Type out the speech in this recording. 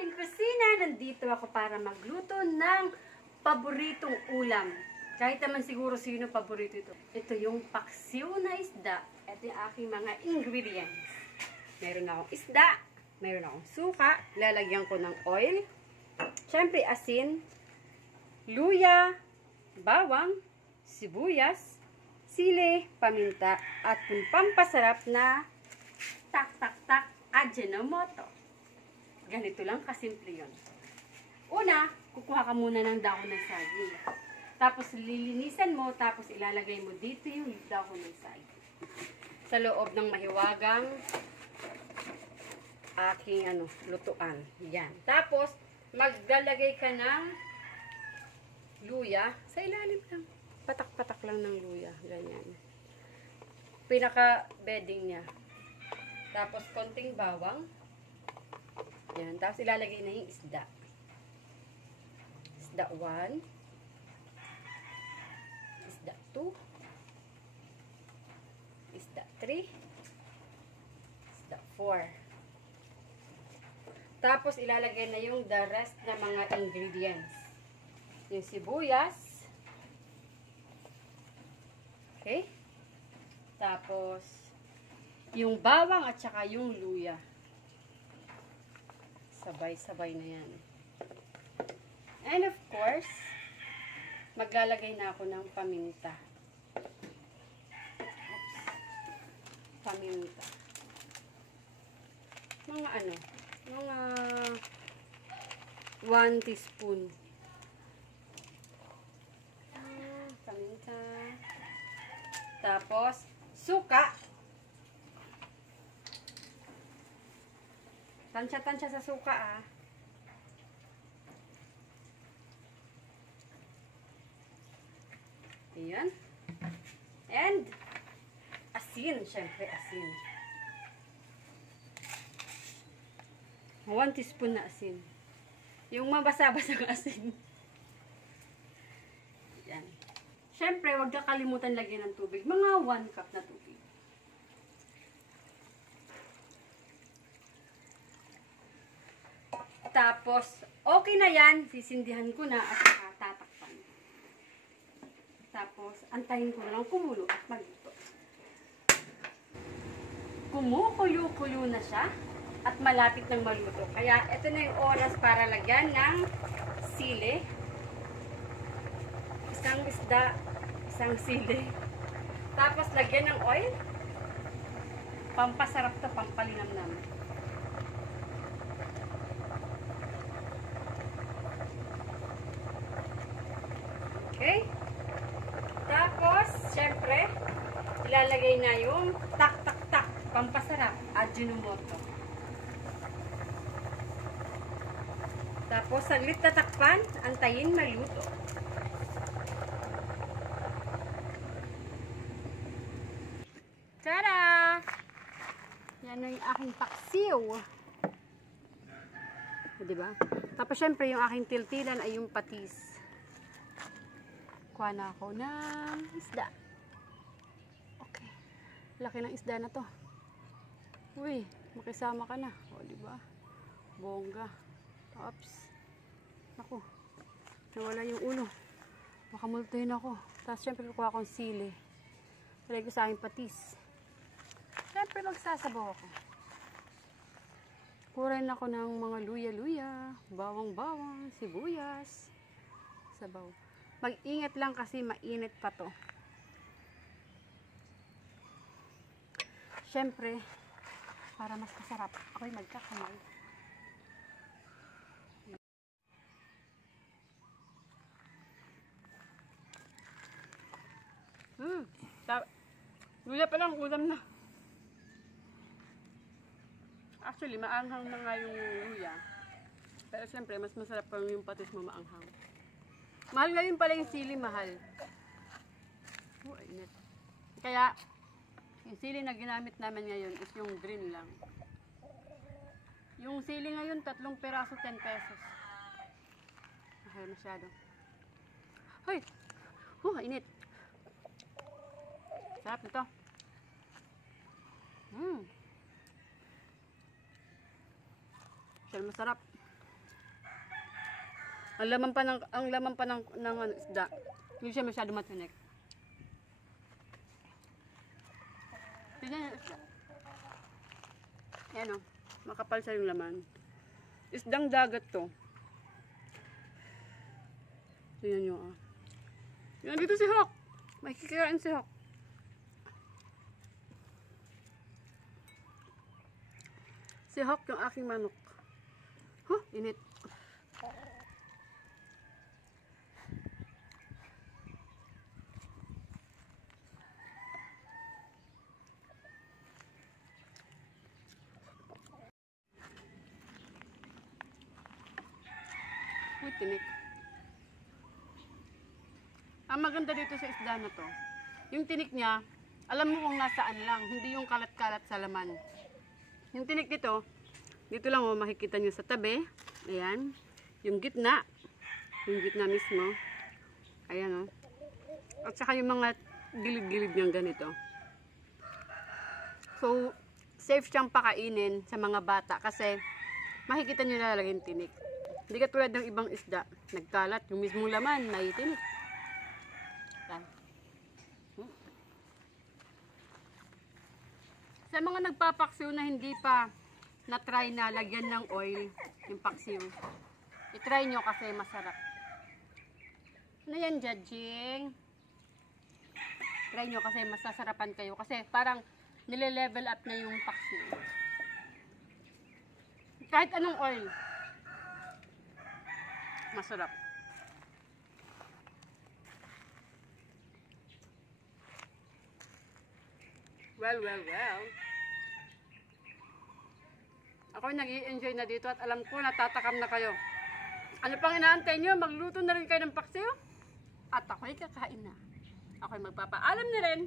aking kusina. Nandito ako para magluto ng paboritong ulam. Kahit naman siguro sino paborito ito. Ito yung paksiw na isda. Ito yung aking mga ingredients. Meron akong isda, meron akong suka, lalagyan ko ng oil, syempre asin, luya, bawang, sibuyas, sili, paminta, at yung pampasarap na tak-tak-tak Ajinomoto. Ganito lang kasimple yun. Una, kukuha ka muna ng dahon ng saging. Tapos lilinisan mo, tapos ilalagay mo dito yung dahon ng saging. Sa loob ng mahiwagang aking lutuan. Yan. Tapos, maglalagay ka ng luya. Sa ilalim lang. Patak-patak lang ng luya. Ganyan. Pinaka-bedding niya. Tapos, konting bawang. Yan. Tapos, ilalagay na yung isda. Isda 1. Isda 2. Isda 3. Isda 4. Tapos, ilalagay na yung the rest na mga ingredients. Yung sibuyas. Okay? Tapos, yung bawang at saka yung luya. Sabay-sabay na yan. And of course, maglalagay na ako ng paminta. Oops. Paminta. Mga mga 1 teaspoon. Paminta. Tapos, suka. Tansya-tansya sa suka, ah. Ayan. And, asin. Siyempre, asin. 1 teaspoon na asin. Yung mabasa-basang asin. Yan. Siyempre, huwag ka kalimutan lagyan ng tubig. Mga 1 cup na tubig. Tapos, okay na yan. Sisindihan ko na at saka tatakpan. Tapos, antayin ko na lang kumulo at magluto. Kumukulo-kulo na siya. At malapit ng maluto. Kaya, ito na yung oras para lagyan ng sili. Isang isda, isang sili. Tapos, lagyan ng oil. Pampasarap to, pampalinamnam. Okay? Tapos, syempre, ilalagay na yung tak-tak-tak, pampasarap, Ajinomoto. Tapos, saglit tatakpan, antayin maluto. Tada! Yan na yung aking paksiw. Diba? Tapos, syempre, yung aking tiltilan ay yung patis. Kuha na ako ng isda. Okay. Laki ng isda na to. Uy, makisama ka na. O, diba? Bongga. Oops. Ako. Nawala yung ulo. Baka multuhin ako. Tapos, syempre, kukuha akong sili. Talagay ko sa aking patis. Syempre, magsasabaw ako. Kuhain ako ng mga luya-luya, bawang-bawang, sibuyas, sabaw. Mag-ingat lang kasi mainit pa to. Syempre, para mas masarap, ako'y magkakamay. Luya pa lang, ulam na. Actually, maanghang na nga yung luya. Pero syempre, mas masarap pa yung patis mo maanghang. Mahal ngayon pala yung sili, mahal. Oh, init. Kaya, yung sili na ginamit namin ngayon is yung green lang. Yung sili ngayon, 3 peraso, 10 pesos. Mahal masyado. Hoy! Init. Sarap nito. Siya masarap. Ang laman pa ng ano, isda. Hindi siya masyado matinik. Tignan yung isda. Ayan o, makapal siya yung laman. Isdang dagat to. Tignan nyo ah. Yan dito si Hawk. May kikain si Hawk. Si Hawk yung aking manok. Huh, init. Uy, tinik. Ang maganda dito sa isda na to, yung tinik niya, alam mo kung nasaan lang, hindi yung kalat-kalat sa laman. Yung tinik dito lang oh, makikita nyo sa tabi. Ayan. Yung gitna mismo. Ayan oh. At saka yung mga gilid-gilid niyang ganito. So, safe siyang pakainin sa mga bata kasi makikita nyo na talaga yung tinik. Hindi katulad ng ibang isda, nagkalat, yung mismong laman, may tinik. Yan. Sa mga nagpapaksiw na hindi pa na-try na lagyan ng oil, yung paksiw, i-try nyo kasi masarap. Ano yan, judging? Try nyo kasi masasarapan kayo kasi parang nile-level up na yung paksiw. Kahit anong oil, masarap. Well. Ako nag-i-enjoy na dito at alam ko natatakam na kayo. Ano pang inaantay nyo? Magluto na rin kayo ng paksiw? At ako'y kakain na. Ako'y magpapaalam na rin.